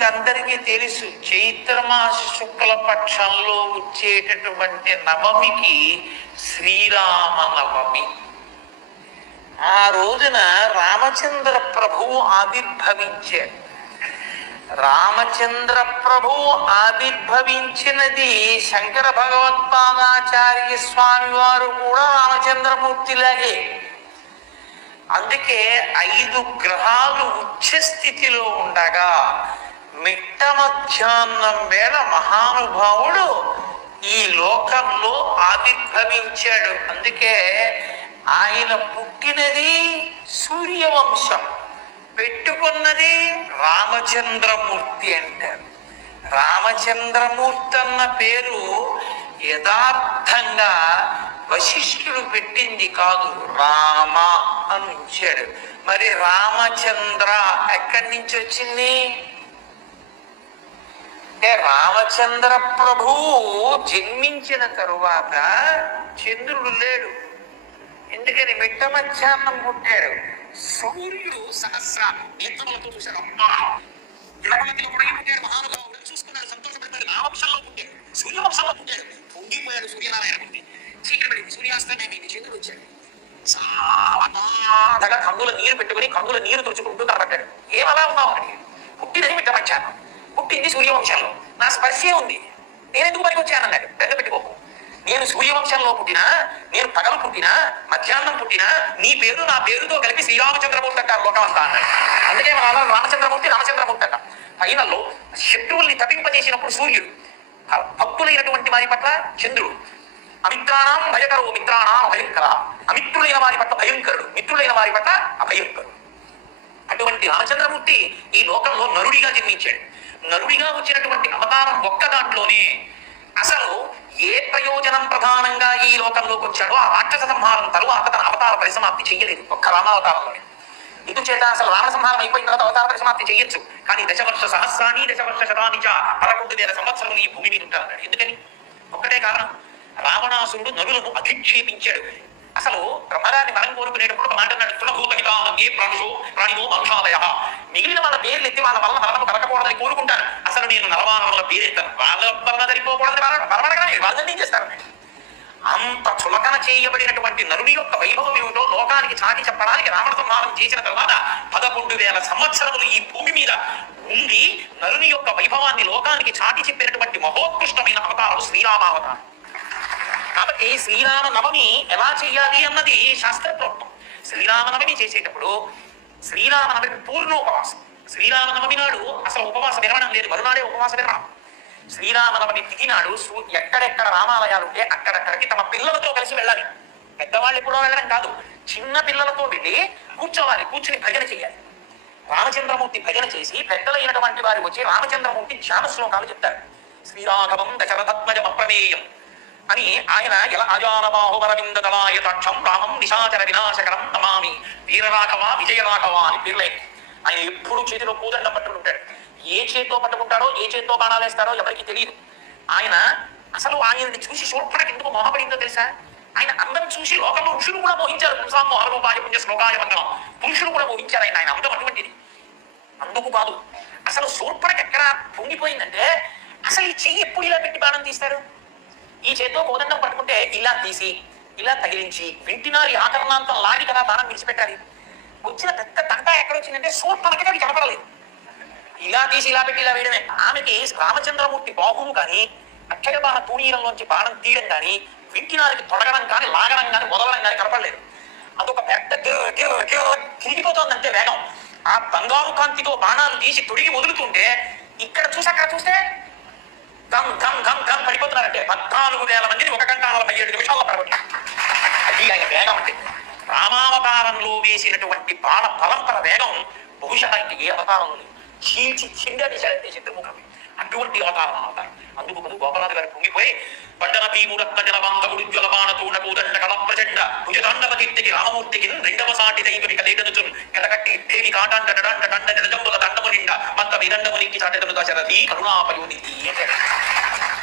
మీకందరికీ తెలుసు, చైత్రమాస శుక్ల పక్షంలో వచ్చేటటువంటి నవమికి శ్రీరామ నవమి. ఆ రోజున రామచంద్ర ప్రభువు ఆవిర్భవించాడు. రామచంద్ర ప్రభువు ఆవిర్భవించినది శంకర భగవత్పాదాచార్య స్వామి వారు కూడా రామచంద్రమూర్తిలాగే. అందుకే 5 గ్రహాలు ఉచ్చస్థితిలో ఉండగా మిట్ట మధ్యాహ్నం వేళ మహానుభావుడు ఈ లోకంలో ఆవిర్భవించాడు. అందుకే ఆయన పుట్టినది సూర్యవంశం, పెట్టుకున్నది రామచంద్రమూర్తి అంటారు. రామచంద్రమూర్తి అన్న పేరు యథార్థంగా వశిష్ఠుడు పెట్టింది కాదు, రామ అని ఉంచాడు. మరి రామచంద్ర ఎక్కడి నుంచి వచ్చింది అంటే, రామచంద్ర ప్రభువు జన్మించిన తరువాత చంద్రుడు లేడు. ఎందుకని మిట్ట మధ్యాహ్నం పుట్టాడు. సూర్యుడు సహస్ర నేత్రములతో చూశాడు. అమ్మా ఇలవలతిలో కూడా పుట్టాడు మహానుభావుడు, చూసుకున్నాడు, సంతోషపడతాడు. నా వంశంలో పుట్టాడు, సూర్యవంశంలో పుట్టాడు. పొంగిపోయాడు సూర్యనారాయణ పుట్టి. చీకటి సూర్యాస్తమేమైంది, చంద్రుడు వచ్చాడు. చాలా కందుల నీరు పెట్టుకుని కందుల నీరు తుడుచుకుంటూ కనబడ్డాడు. ఏమలా ఉన్నావు అని. పుట్టినది మిట్ట మధ్యాహ్నం, పుట్టింది సూర్యవంశంలో, నా స్పర్శే ఉంది, నేనెందుకు పనికి వచ్చానన్నాడు. బెంగ పెట్టుకోకు, నేను సూర్యవంశంలో పుట్టినా, నేను పగలు పుట్టినా, మధ్యాహ్నం పుట్టినా, నీ పేరు నా పేరుతో కలిపి శ్రీరామచంద్రమూర్తి అంటారు లోకమంతా అన్నాడు. అందుకే మన రామచంద్రమూర్తి రామచంద్రమూర్తి అంట. ఫైనల్లో శత్రువుల్ని తప్పింపజేసినప్పుడు సూర్యుడు, భక్తులైనటువంటి వారి పట్ల చంద్రుడు. అమిత్రాణం భయకరో మిత్రాణం భయంకర, అమిత్రులైన వారి పట్ల భయంకరుడు, మిత్రులైన వారి పట్ల అభయంకరుడు. అటువంటి రామచంద్రమూర్తి ఈ లోకంలో నరుడిగా జన్మించాడు. నరుడిగా వచ్చినటువంటి అవతారం ఒక్క దాంట్లోనే అసలు ఏ ప్రయోజనం ప్రధానంగా ఈ లోకంలోకి వచ్చాడో ఆ రాక్షస సంహారం తరువాత తన అవతార పరిసమాప్తి చెయ్యలేదు, ఒక్క రామావతారంలోనే. ఇందుచేత అసలు రామ సంహారం అయిపోయిన తర్వాత అవతార పరిసమాప్తి చెయ్యొచ్చు, కానీ దశవర్ష సహస్రాన్ని దశవర్ష శతానిచ 11,000 సంవత్సరములు ఈ భూమి మీద ఉంటారు. ఎందుకని? ఒక్కటే కారణం, రావణాసురుడు నరులను అధిక్షేపించాడు. అసలు బ్రహ్మగారిని మనం కోరుకునేటప్పుడు మాట తులభూతహితామధ్యే ప్రాణినో మనుషాదయ, మిగిలిన వాళ్ళ పేర్లు ఎత్తి వాళ్ళ వల్ల మరణం కలగకూడదని కోరుకుంటారు. అసలు నేను నరవానరుల పేరెత్తాను, వాళ్ళ వల్ల సరిపోకూడదని వాళ్ళని ఏం చేస్తారు? అంత చులకన చేయబడినటువంటి నరుడి యొక్క వైభవం ఏమిటో లోకానికి చాటి చెప్పడానికి రావణ సంహారం చేసిన తర్వాత 11,000 సంవత్సరములు ఈ భూమి మీద ఉండి నరుని యొక్క వైభవాన్ని లోకానికి చాటి చెప్పినటువంటి మహోత్కృష్టమైన అవతారం శ్రీరామావతారం. కాబట్టి శ్రీరామ నవమి ఎలా చెయ్యాలి అన్నది శాస్త్రప్రోక్తం. శ్రీరామ నవమి చేసేటప్పుడు శ్రీరామ నవమి పూర్ణోపవాసం. శ్రీరామ నవమి నాడు అసలు ఉపవాస విరమణం లేదు, మరునాడే ఉపవాస విరమణం. శ్రీరామ నవమి తిథి నాడు ఎక్కడెక్కడ రామాలయాలు ఉంటే అక్కడక్కడికి తమ పిల్లలతో కలిసి వెళ్ళాలి. పెద్దవాళ్ళు ఎప్పుడో వెళ్ళడం కాదు, చిన్న పిల్లలతో వెళ్ళి కూర్చోవాలి, కూర్చుని భజన చేయాలి. రామచంద్రమూర్తి భజన చేసి పెద్దలైనటువంటి వారు వచ్చి రామచంద్రమూర్తి ధ్యాన శ్లోకాలు చెప్తారు. శ్రీరాఘవం దశరథత్మజ అప్రమేయం అని ఆయన ఎలా అజానబాహువరవింద దళాయతాక్షం రామం నిశాచర వినాశకరం నమామి వీరరాఘవ విజయరాఘవ అని పేర్లే. ఆయన ఎప్పుడు చేతిలో పూదండం పట్టుకుంటాడు. ఏ చేతితో పట్టుకుంటాడో, ఏ చేతితో బాణాలు వేస్తాడో ఎవరికి తెలియదు. ఆయన అసలు ఆయనని చూసి శూర్పణకి ఎందుకు మోహపడిందో తెలుసా? ఆయన అందం చూసి లోకంలో ఋషులు కూడా మోహించారు. పుంసామోహరూపాయ పుణ్య శ్లోకాయ వందనం, పురుషులు కూడా మోహించారు ఆయన అందం అటువంటిది. అందుకు కాదు, అసలు శూర్పణకి ఎక్కడ పొంగిపోయిందంటే, అసలు ఈ చెయ్యి ఎప్పుడు ఇలా పెట్టి బాణం తీస్తారు? ఈ చేతితో కోదండం పట్టుకుంటే ఇలా తీసి ఇలా తగిలించి వింటినారి ఆకరణాంతం లాగి కదా బాణం విడిచిపెట్టాలి. వచ్చిన పెద్ద తంట ఎక్కడ వచ్చిందంటే శూర్పణకి అది కనపడలేదు. ఇలా తీసి ఇలా పెట్టి ఇలా వేయడమే. ఆమెకి రామచంద్రమూర్తి బాహువు కానీ అక్షయ బాణ తూణీరంలోంచి బాణం తీయడం కానీ వింటినారికి తొడగడం కానీ లాగడం కానీ వదలడం కానీ కనపడలేదు. అదొక పెద్ద తిరిగిపోతుందంటే వేగం. ఆ బంగారు కాంతితో బాణాలు తీసి తొడిగి వదులుతుంటే ఇక్కడ చూసి అక్కడ చూస్తే గమ్ గమ్ గమ్ గమ్ పడిపోతున్నారంటే 14,000 మందిని 1 గంట 47 నిమిషాల్లో పడగొట్టారు. అది ఆయన వేగం అంటే. రామావతారంలో వేసినటువంటి బాణ పరంపర వేగం బహుశా ఇంక ఏ అవతారంలో లేదు. చీల్చి చిండని శరంటే చిత్రముఖం అటువంటి అవతారం అవతారం. అందుకు గోపాల గారు పొంగిపోయి పండన భీముడక్క జలవాంగముడు జ్వలబాణతూణకు దండ కళ ప్రచండ భుజతాండవకీర్తికి రామమూర్తికి 2వ సాటి దైవవిక లేదనుచున్ ఎదకట్టి దేవి కాటాండ డండ దండ జలజంబుల దండము నిండ మత్త విదండమునికి చాటెదను దశరథి కరుణాపయోనిధి.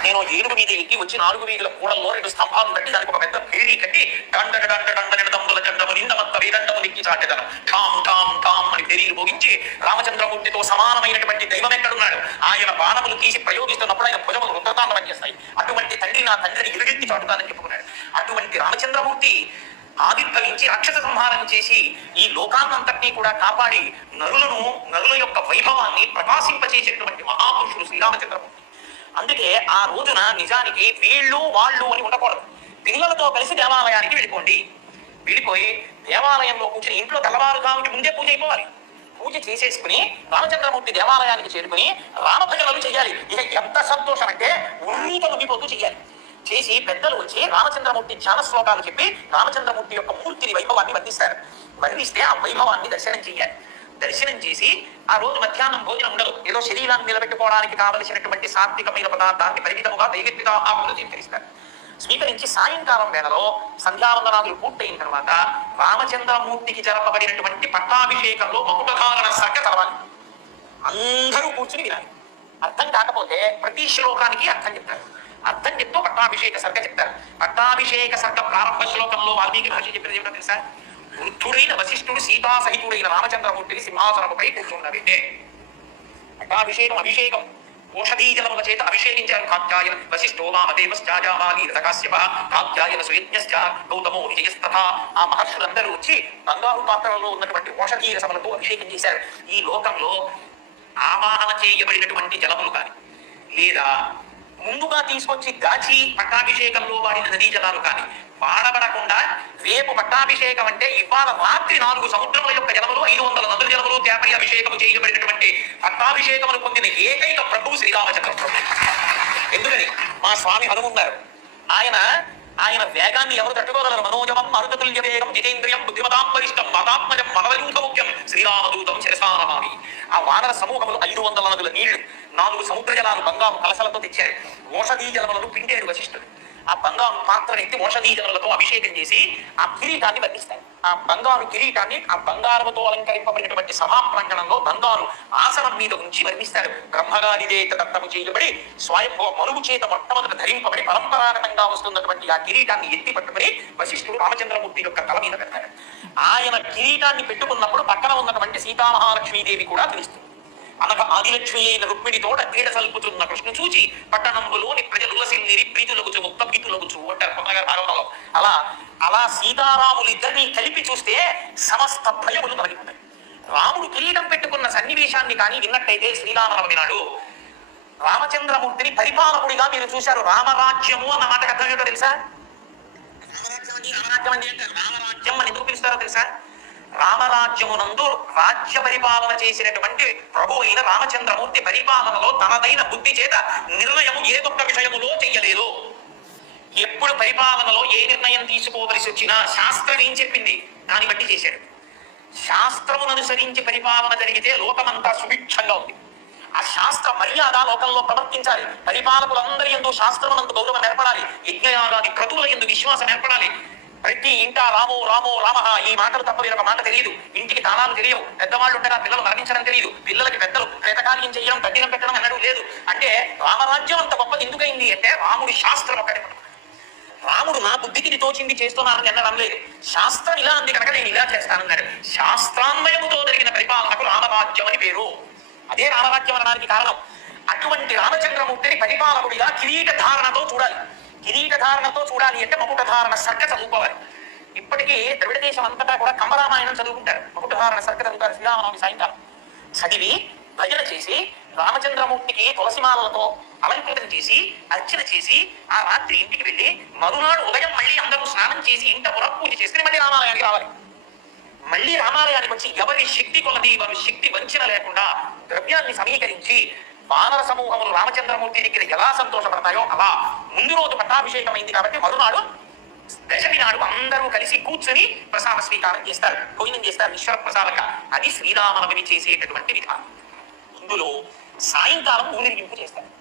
నేను ఏనుగు మీద ఎక్కి వచ్చి 4 వీధుల కూడల్లో 2 స్తంభాలు కట్టి దానికి ఒక పెద్ద పేరీ కట్టి దండ దండ దండ నిడదంబుల జండము నిండ మత్త విదండమునికి చాటెదను ఠాం ఠాం ఠాం అని పేరీలు భోగించి రామచంద్రమూర్తితో సమానమైనటువంటి దైవం ఎక్కడున్నాడు? ఆయన బాణములు తీసి ప్రయోగిస్తున్నప్పుడు ఆయన భుజములు రుద్రతాండవం చేస్తాయి. అటువంటి తండ్రి నా తండ్రిని ఎలుగెత్తి చాటుతానని చెప్పుకున్నాడు. అటువంటి రామచంద్రమూర్తి ఆవిర్భవించి రాక్షస సంహారం చేసి ఈ లోకాన్నంతటినీ కూడా కాపాడి నరుల యొక్క వైభవాన్ని ప్రకాశింపచేసేటువంటి మహాపురుషుడు శ్రీరామచంద్రమూర్తి. అందుకే ఆ రోజున నిజానికి వీళ్ళు వాళ్ళు అని ఉండకూడదు. పిల్లలతో కలిసి దేవాలయానికి వెళ్ళిపోయి దేవాలయంలో కూర్చొని ఇంట్లో తెల్లవారుజాముకి ముందే పూజ అయిపోవాలి. పూజ చేసేసుకుని రామచంద్రమూర్తి దేవాలయానికి చేరుకుని రామభజనలు చేయాలి. ఇక ఎంత సంతోషం అంటే ఉర్రూతో ఉబ్బిపోతూ చేయాలి. చేసి పెద్దలు వచ్చి రామచంద్రమూర్తి ధ్యాన శ్లోకాలు చెప్పి రామచంద్రమూర్తి యొక్క మూర్తిని వైభవాన్ని వర్ణిస్తారు. వర్ణిస్తే ఆ వైభవాన్ని దర్శనం చేయాలి. దర్శనం చేసి ఆ రోజు మధ్యాహ్నం భోజనం ఉండదు. ఏదో శరీరాన్ని నిలబెట్టుకోవడానికి కావలసినటువంటి సాత్వికమైన పదార్థాన్ని పరిమితముగా దైవిక ఆహారాలు స్వీకరిస్తారు. స్వీకరించి సాయంకాలం వేళలో సంధ్యావందనాదులు పూర్తయిన తర్వాత రామచంద్రమూర్తికి జరపబడినటువంటి పట్టాభిషేకంలో మకుటధారణ సర్గ చదవాలి. అందరూ కూర్చుని వినాలి. అర్థం కాకపోతే ప్రతి శ్లోకానికి అర్థం చెప్తారు. అర్థం చెప్తూ పట్టాభిషేక సర్గ చెప్తారు. పట్టాభిషేక సర్గ ప్రారంభ శ్లోకంలో వాల్మీకి మహర్షి చెప్పినది ఏమిటో తెలుసా? వృద్ధుడైన వశిష్ఠుడు సీతాసహితుడైన రామచంద్రమూర్తిని సింహాసనముపై కూర్చున్నవిటే. పట్టాభిషేకం అభిషేకం ఓషధీ జలముల చేత అభిషేకించారు. కాత్యాయన వశిష్ఠో వామదేవశ్చాజామాగీరథకాశ్యప కాత్యాయన సుయజ్ఞశ్చ గౌతమో విజయస్తథా. ఆ మహర్షులందరూ వచ్చి బంగారు పాత్రలలో ఉన్నటువంటి ఓషధీ రసములతో అభిషేకం చేశారు. ఈ లోకంలో ఆవాహన చేయబడినటువంటి జలములు కాని లేదా ముందుగా తీసుకొచ్చి దాచి పట్టాభిషేకంలో వాడిన నదీ జలాలు కానీ వాడబడకుండా రేపు పట్టాభిషేకం అంటే ఇవాళ రాత్రి 4 సముద్రముల యొక్క జలములు 500 నదుల జలములు తేపై అభిషేకము చేయబడినటువంటి పట్టాభిషేకములు పొందిన ఏకైక ప్రభువు శ్రీరామచంద్ర ప్రభు. ఎందుకని మా స్వామి హనుమన్నారు. ఆయన వేగాన్ని ఎవరు తట్టుకోగలరు? మనోజమం మరుతుల్య వేగం జితేంద్రియం బుద్ధిమతాం వరిష్టం మతాత్మజం మనవయూథ ముఖ్యం శ్రీరామదూతం శిరసానమామి. ఆ వానర సమూహములు 500 నదుల నీళ్లు 4 సముద్ర జలాలు బంగారు కలశలతో తెచ్చారు. ఓషధీ జలములను పిండారు వశిష్ఠుడు. ఆ బంగారు పాత్రను ఎత్తి ఓషధీ జలములతో అభిషేకం చేసి ఆ కిరీటాన్ని వర్ణిస్తారు. ఆ బంగారు కిరీటాన్ని ఆ బంగారముతో అలంకరింపబడినటువంటి సభా ప్రాంగణంలో బంగారు ఆసనం మీద ఉంచి వర్ణిస్తారు. బ్రహ్మగారిదే దత్తము చేయబడి స్వయంభవ మరుగు చేత మొట్టమొదట ధరింపబడి పరంపరాగతంగా వస్తున్నటువంటి ఆ కిరీటాన్ని ఎత్తి పట్టుకుని వశిష్ఠుడు రామచంద్రమూర్తి యొక్క తల మీద పెట్టారు. ఆయన కిరీటాన్ని పెట్టుకున్నప్పుడు పక్కన ఉన్నటువంటి సీతామహాలక్ష్మీదేవి కూడా తెలుస్తుంది. అనగా ఆదిలక్ష్మి అయిన రుక్మిణితోట క్రీడ సల్పుతున్న కృష్ణ చూచి పట్టణంలోని ప్రజలులసిల్లిరి ప్రీతులగుచు ముక్తగీతులగుచు అంటారు కొత్తగారు భాగవతంలో. అలా సీతారాములిద్దరినీ కలిపి చూస్తే సమస్త భయములు తొలగిపోతాయి. రాముడు కిరీటం పెట్టుకున్న సన్నివేశాన్ని కానీ విన్నట్టయితే శ్రీరామనవమి నాడు రామచంద్రమూర్తిని పరిపాలకుడిగా మీరు చూశారు. రామరాజ్యము అన్న మాటకు అర్థం ఏంటో తెలుసా? రామరాజ్యం అని ఎందుకు పిలుస్తారో తెలుసా? రామరాజ్యమునందు రాజ్య పరిపాలన చేసినటువంటి ప్రభు అయిన రామచంద్రమూర్తి పరిపాలనలో తనదైన బుద్ధి చేత నిర్ణయము ఏదొక్క విషయములో చెయ్యలేదు. ఎప్పుడు పరిపాలనలో ఏ నిర్ణయం తీసుకోవలసి వచ్చినా శాస్త్రం ఏం చెప్పింది దాన్ని బట్టి చేశాడు. శాస్త్రమును అనుసరించి పరిపాలన జరిగితే లోకమంతా సుభిక్షంగా ఉంది. ఆ శాస్త్ర మర్యాద లోకంలో ప్రవర్తించాలి. పరిపాలకులందరి యందు శాస్త్రమునందు గౌరవం ఏర్పడాలి. యజ్ఞయాగాది క్రతువుల యందు విశ్వాసం ఏర్పడాలి. ప్రతి ఇంట రామో రామో రామ ఈ మాటలు తప్ప వేరొక మాట తెలియదు. ఇంటికి తాళాలు తెలియవు. పెద్దవాళ్ళు ఉండగా పిల్లలు మరణించడం తెలియదు. పిల్లలకి పెద్దలు ప్రేతకార్యం చేయడం కట్టినం పెట్టడం అనడం లేదు. అంటే రామరాజ్యం అంత గొప్పది ఎందుకైంది అంటే రాముడి శాస్త్రం ఒకటి. రాముడు నా బుద్ధికి ఇది తోచింది చేస్తున్నానని అనడం లేదు. శాస్త్రం ఇలా అంది కనుక నేను ఇలా చేస్తానన్నాడు. శాస్త్రాన్వయముతో జరిగిన పరిపాలనకు రామరాజ్యం అని పేరు. అదే రామరాజ్యం అనడానికి కారణం. అటువంటి రామచంద్రమూర్తిని పరిపాలకుడిగా కిరీట ధారణతో చూడాలి. కిరీట ధారణతో చూడాలి అంటే మకుటధారణ సర్గ చదువుకోవాలి. ఇప్పటికీ ద్రవిడ దేశం అంతటా కూడా కంబరామాయణం చదువుకుంటారు. మకుటధారణ సర్గ చదువుతారు. శ్రీరామనవమి సాయంకాలం చదివి భజన చేసి రామచంద్రమూర్తికి తులసిమాలతో అలంకృతం చేసి అర్చన చేసి ఆ రాత్రి ఇంటికి వెళ్ళి మరునాడు ఉదయం మళ్ళీ అందరూ స్నానం చేసి ఇంట పునఃపూజ చేసుకుని మళ్ళీ రామాలయానికి రావాలి. మళ్ళీ రామాలయానికి వచ్చి ఎవరి శక్తి కొలది వారి శక్తి వంచన లేకుండా ద్రవ్యాన్ని సమీకరించి వానర సమూహములు రామచంద్రమూర్తి దగ్గర ఎలా సంతోషపడతాయో అలా ముందు రోజు పట్టాభిషేకం అయింది కాబట్టి మరునాడు దశమి నాడు అందరూ కలిసి కూర్చుని ప్రసాద స్వీకారం చేస్తారు. భోజనం చేస్తారు ఈశ్వర ప్రసాదంగా. అది శ్రీరామనవమి చేసేటటువంటి విధానం. ఇందులో సాయంకాలం ఊరిగింపు చేస్తారు.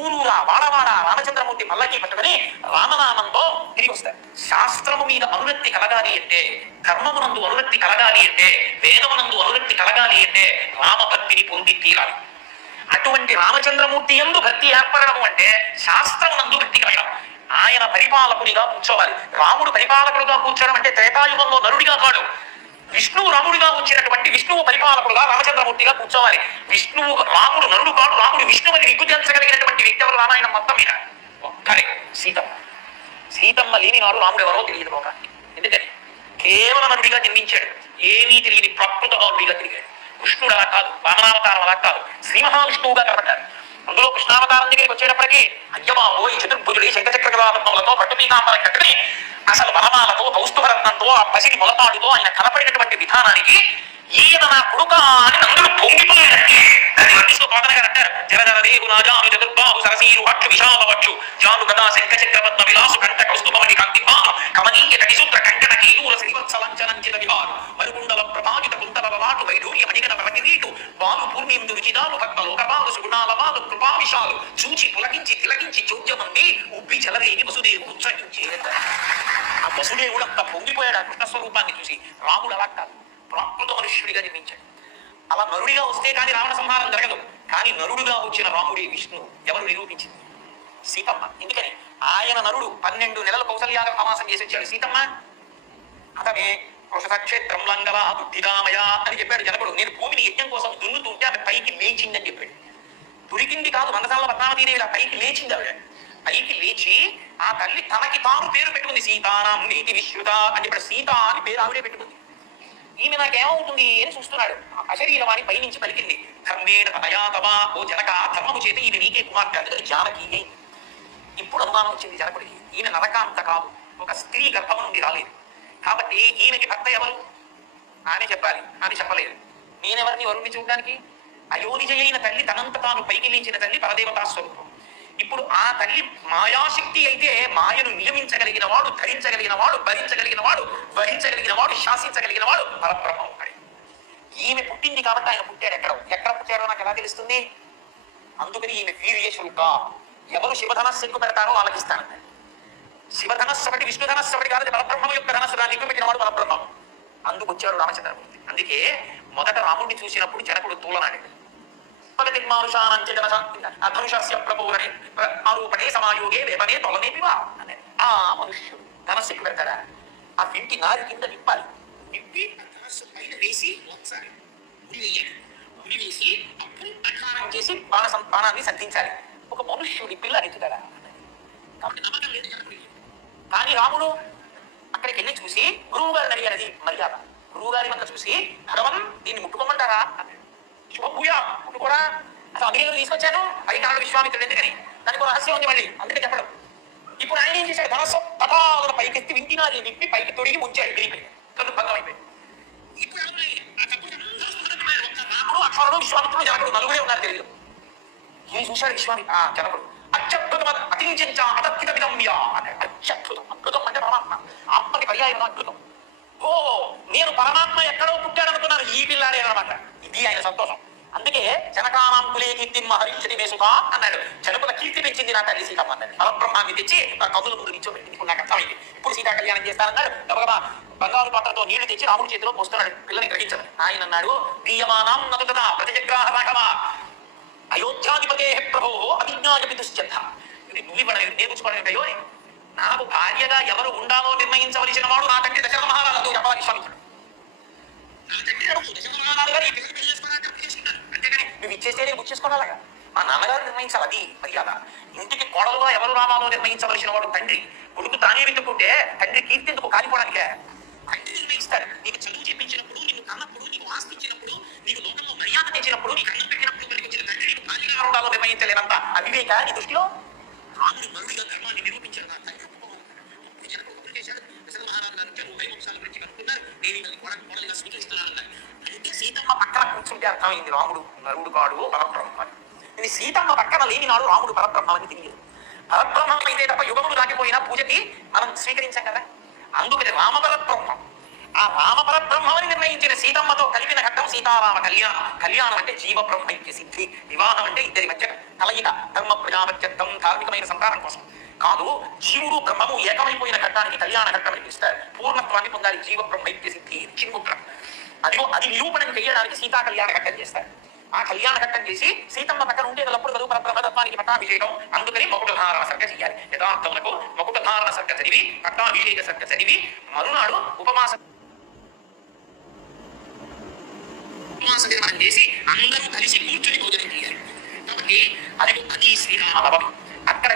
ఊరూరా వాడవాడ రామచంద్రమూర్తి పల్లకి పట్టుకుని రామనామంతో తిరిగి వస్తారు. శాస్త్రము మీద అనురక్తి కలగాలి అంటే, ధర్మమునందు అనురక్తి కలగాలి అంటే, వేదమునందు అనురక్తి కలగాలి అంటే రామభక్తిని పొంది తీరాలి. అటువంటి రామచంద్రమూర్తి యందు భక్తి ఏర్పడడం అంటే శాస్త్రమునందు భక్తి కలగడం. ఆయన పరిపాలకుడిగా కూర్చోవాలి. రాముడు పరిపాలకుడిగా కూర్చోవడం అంటే త్రేతాయుగంలో నరుడిగా కాడు, విష్ణువు రాముడిగా వచ్చినటువంటి విష్ణువు పరిపాలకుడుగా రామచంద్రమూర్తిగా కూర్చోవాలి. విష్ణువు రాముడు నరుడు కాడు, రాముడు విష్ణువుని విభజించగలిగినటువంటి వ్యక్తి ఎవరు రామాయణం మొత్తం మీద ఒక్కరే సీతమ్మ. సీతమ్మ లేని నాడు రాముడు ఎవరో తెలియదు లోకానికి. ఎందుకని కేవలం నరుడిగా జన్మించాడు, ఏమీ తెలియని ప్రకృత నరుడిగా తిరిగాడు. కృష్ణుడు అలా కాదు, వామనావతారం అలా కాదు, శ్రీ మహావిష్ణువుగా కనబడ్డారు. అందులో కృష్ణావతారం దగ్గరికి వచ్చేటప్పటికి అయ్యబాబో ఈ చతుర్భుజుడి శంఖచక్ర గదాపద్మములతో పట్టుపీతాంబరం కట్టుకుని అసలు వనమాలతో కౌస్తుభరత్నంతో ఆ పసిడి మొలతాడుతో ఆయన కనపడినటువంటి విధానానికి ఈయన నా కొడుక అని నందుడు పొంగిపోయాడంటే దాన్ని వర్ణిస్తూ పోతన గారు అంటారు, జలధర రేగు రాజాను చతుర్బాహు సరసీరు అక్షు విశాలవచ్చు జాను గదా శంఖచక్ర పద్మ విలాసు కంఠ కౌస్తుభమణి కాంతిభాను కమనీయ కటిసూత్ర కంకణ కేయూర శ్రీవత్సలంచనంచిత విహారు మరుకుండల ప్రభావిత కుంతల లాటు వైఢూర్య మణిగణ పరకిరీటు బాలు పూర్ణిందు విజిదాలు భక్త లోకపాలు సుగుణాల బాలు కృపావిశాలు చూచి పులకించి తిలకించి చూద్యమంది ఉబ్బి జలరేగి వసుదేవుడు ఉత్సహించే. ఆ వసుదేవుడు అంత పొంగిపోయాడు ఆ కృష్ణ స్వరూపాన్ని చూసి. రాముడు అలా కాదు, ప్రాకృత మనుష్యుడిగా జన్మించాడు. అలా నరుడిగా వస్తే కానీ రావణ సంహారం జరగదు. కానీ నరుడుగా వచ్చిన రాముడి విష్ణు ఎవరు నిరూపించింది? సీతమ్మ. ఎందుకని ఆయన నరుడు 12 నెలలు కౌసల్యాగ ప్రవాసం చేసి వచ్చాడు. సీతమ్మ అతనే కృషక్షేత్రం లంగల బుద్ధిరామయ అని చెప్పాడు జనకుడు. నేను భూమిని యజ్ఞం కోసం దున్నుతుంటే ఆమె పైకి లేచిందని చెప్పాడు. దొరికింది కాదు, వందసాల పద్మావతీదేవి పైకి లేచింది. ఆవిడ పైకి లేచి ఆ తల్లి తనకి తాను పేరు పెట్టుకుంది, సీతానాం నీతి విశ్రుత అని చెప్పాడు. సీత అని పేరు ఆవిడే పెట్టుకుంది. ఈమె నాకేమవుతుంది అని చూస్తున్నాడు. అశరీరవాణి పైనుంచి పలికింది, ధర్మేణ తనయా తమా ఓ జనక, ధర్మము చేత ఈమె నీకే కుమార్తె అందుకని జానకి. ఇప్పుడు అనుమానం వచ్చింది జనకుడికి, ఈమె నరకాంత కాదు, ఒక స్త్రీ గర్భము నుండి రాలేదు కాబట్టి ఈమెకి భర్త ఎవరు అని చెప్పాలి. అని చెప్పలేదు. నేనెవరిని వరుణ్ణి చూడడానికి? అయోనిజ అయిన తల్లి, తనంత తాను పైకి లేచిన తల్లి, పరదేవతా స్వరూపం. ఇప్పుడు ఆ తల్లి మాయాశక్తి అయితే మాయను నియమించగలిగిన వాడు, ధరించగలిగిన వాడు, భరించగలిగిన వాడు, వహించగలిగిన వాడు, శాసించగలిగిన వాడు పరబ్రహ్మ ఒక్కడే. ఈమె పుట్టింది కాబట్టి ఆయన పుట్టాడు. ఎక్కడ పుట్టాడో నాకు ఎలా తెలుస్తుంది? అందుకని ఈమె వీర్యశుల్క. ఎవరు శివధనస్సు ఎక్కువ పెడతారో ఆలకిస్తానండి. శివధనస్సు ఒకటి, విష్ణుధనస్సు ఒకటి కాదు, పరబ్రహ్మ యొక్క ధనస్సు దాన్ని ఎక్కువ పెట్టిన వాడు పరబ్రహ్మం. అందుకు వచ్చాడు రామచంద్రమూర్తి. అందుకే మొదట రాముడిని చూసినప్పుడు జనకుడు తూలనాడు. అధనుషస్య ప్రబోధనే ఆరూపణే సమాయోగే వేపనే తొలనే పివా అనే ఆ మనుష్యుడు ధనస్సు ఎక్కువ పెడతాడా? ఆ వింటి నారి కింద విప్పాలి. విప్పి ధనస్సు పైన వేసి ఒకసారి ఉరి వేసి ప్రకారం చేసి బాణాన్ని సంధించాలి. ఒక మనుష్యుడి పిల్ల ఎత్తుతాడా? కాబట్టి నమ్మకం లేదు జనకుడికి. కానీ రాముడు అక్కడికి వెళ్ళి చూసి గురువు గారిని అడిగారు. మర్యాద గురువు గారి వంక చూసి, భగవన్ దీన్ని ముట్టుకోమంటారా? శుభభూయా ముట్టుకోరా. అసలు అందుకే తీసుకొచ్చాను, పైకాడు విశ్వామిత్రుడు. ఎందుకని? దానికి రహస్యం ఉంది మళ్ళీ, అందుకే చెప్పడం. ఇప్పుడు ఆయన ఏం చేశాడు? ధనస్సు పటాలను పైకెత్తి వింటినాది విప్పి పైకి తొడిగి ముంచాడు. విరిగిపోయి కళ్ళు భంగం అయిపోయి. ఇప్పుడు రాముడు, అక్షరుడు, విశ్వామిత్రుడు, జనకుడు నలుగురే ఉన్నారు. తెలియదు. ఇది చూశాడు జనకుడు. అత్యద్భుతం అతించ అతత్కిత విధమ్య అంటే అత్యద్భుతం. అద్భుతం అంటే పరమాత్మ, ఆత్మకి పర్యాయం అద్భుతం. ఓ నేను పరమాత్మ ఎక్కడో పుట్టాడనుకున్నాను, ఈ పిల్లాడే అనమాట. ఇది ఆయన సంతోషం. అందుకే జనకానాం కులే కీర్తిమ్మ హరించది వేసుక అన్నాడు. జనకుల కీర్తి పెంచింది నా తల్లి సీతమ్మ అన్నాడు. పరబ్రహ్మాన్ని తెచ్చి నా కదుల ముందు నిల్చోబెట్టింది. ఇప్పుడు నాకు అర్థమైంది. ఇప్పుడు సీతా కళ్యాణం చేస్తానన్నాడు. గబగబా బంగారు పాత్రతో నీళ్లు తెచ్చి రాముడి చేతిలో పోస్తున్నాడు. పిల్లని గ్రహించదు. ఆయన అన్నాడు, దీయమానం నతుత ప్రతిజగ్రాహ రాఘవ అయోధ్యాధిపతే ప్రభో అభిజ్ఞాయపి దుశ్చంద. ఇది నువ్వు నేర్చుకోవడం. నాకు భార్యగా ఎవరు ఉండాలో నిర్ణయించవలసిన వాడు నా తండ్రి దశరథ మహారాజు చెప్పాలి విశ్వామిత్రుడు. నా తండ్రి దశరథ మహారాజు గారు ఈ పిల్లలు పెళ్లి చేసుకున్నారు. అంతేగాని నువ్వు ఇచ్చేస్తే నేను బుక్ చేసుకోవాలగా. మా నాన్నగారు నిర్ణయించాలి. అది మర్యాద. ఇంటికి కోడలుగా ఎవరు రావాలో నిర్ణయించవలసిన వాడు తండ్రి. కొడుకు తానే వెతుక్కుంటే తండ్రి కీర్తి ఎందుకు కాలిపోవడానికే? తండ్రి నిర్ణయిస్తాడు. నీకు చదువు చెప్పించినప్పుడు, నీకు కన్నప్పుడు, నీకు ఆస్తి ఇచ్చినప్పుడు, నీకు లోకంలో మర్యాద తెచ్చినప్పుడు, నీకు అన్నం పెట్టినప్పుడు నీకు వచ్చిన తండ్రి నీకు భార్యగా ఉండాలో నిర్ణయించలేనంత అవివేక నీ దృష్టిలో. రాముడు మరుడిగా ధర్మాన్ని నిరూపించాడు. నా తండ్రి చేశాడు. దశరథ మహారాజు గారు వచ్చారు. వంశాల గురించి కనుక్కున్నారు. నేను కోడలుగా స్వీకరిస్తున్నానన్నారు. అంటే సీతమ్మ పక్కన కూర్చుంటే అర్థమైంది రాముడు నరుడు కాడు పరబ్రహ్మ. ఇది సీతమ్మ పక్కన లేని నాడు రాముడు పరబ్రహ్మని తెలియదు. పరబ్రహ్మం అయితే తప్ప యుగములు దాటిపోయినా పూజకి మనం స్వీకరించాం కదా. అందుకని రామపరబ్రహ్మం. ఆ రామపరబ్రహ్మని నిర్ణయించిన సీతమ్మతో కలిపిన ఘట్టం సీతారామ కళ్యాణం. కళ్యాణం అంటే జీవ బ్రహ్మైక్య సిద్ధి. వివాహం అంటే ఇద్దరి మధ్య కలయిక, ధర్మ ప్రజాపత్యత్వం, ధార్మికమైన సంతానం కోసం కాదు. జీవుడు బ్రహ్మము ఏకమైపోయిన ఘట్టానికి కళ్యాణ ఘట్టం అని పిలుస్తారు. పూర్ణత్వాన్ని పొందాలి జీవ బ్రహ్మైక్య సిద్ధి చిన్ముద్ర. అదిగో అది నిరూపణ చేయడానికి సీతా కళ్యాణ ఘట్టం చేస్తారు. ఆ కళ్యాణ ఘట్టం చేసి సీతమ్మ పక్కన ఉంటే వాళ్ళప్పుడు చదువు పరబ్రహ్మతత్వానికి పట్టాభిషేకం. అందుకని మకుటధారణ సర్గ చేయాలి. యథార్థములకు మకుటధారణ సర్గ చదివి, పట్టాభిషేక సర్గ చదివి మరునాడు ఉపమాస చేసి అందరూ కలిసి కూర్చుని భోజనం చేయాలి. కాబట్టి అది శ్రీరామనవమి. అక్కడ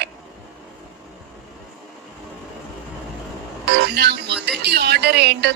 నా మొదటి ఆర్డర్ ఏంటో